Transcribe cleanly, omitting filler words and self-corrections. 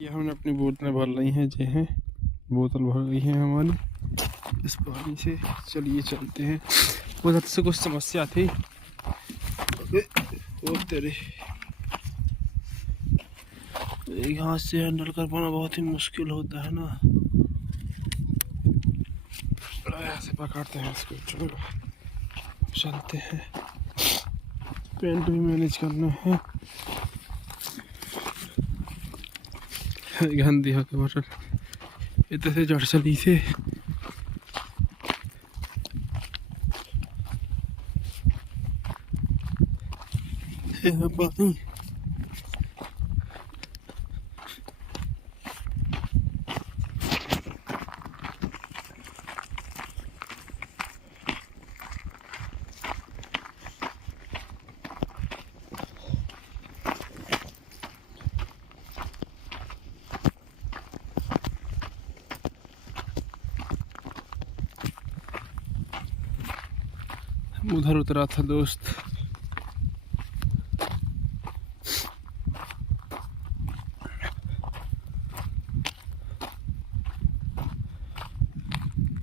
ये हमने अपनी बोतलें भर ली हैं जे हैं। बोतल भर गई है हमारी इस पानी से। चलिए चलते हैं। उधर से कुछ समस्या थी। ओ तेरे, यहाँ से हैंडल कर पाना बहुत ही मुश्किल होता है ना। ऐसे पकड़ते हैं इसको, चलो चलते हैं। पेंट भी मैनेज करना है। गंदी होके बोतल इतने से जड़ चली से। पानी उधर उतरा था दोस्त।